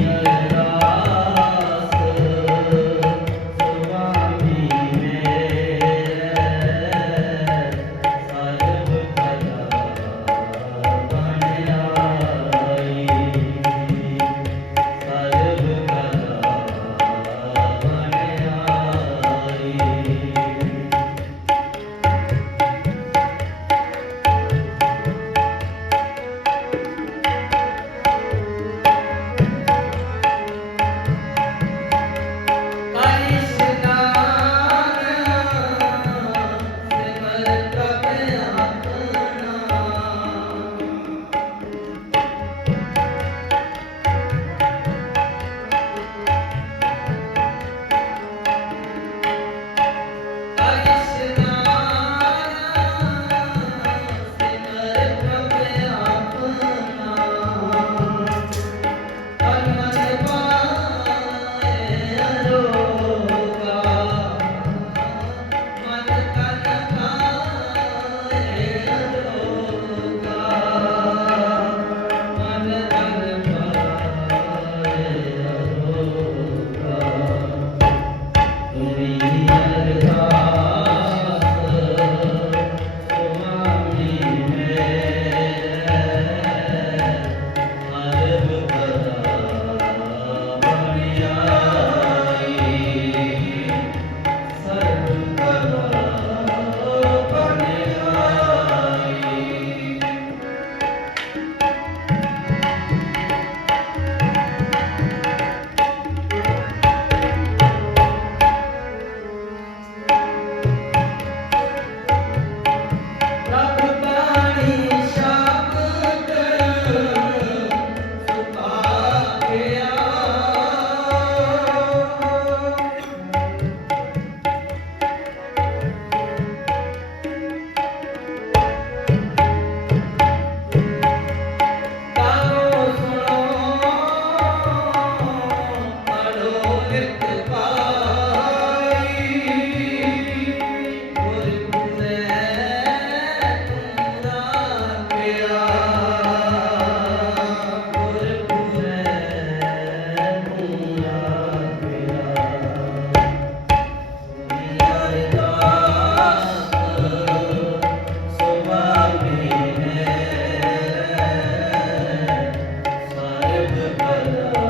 Hare Hallelujah.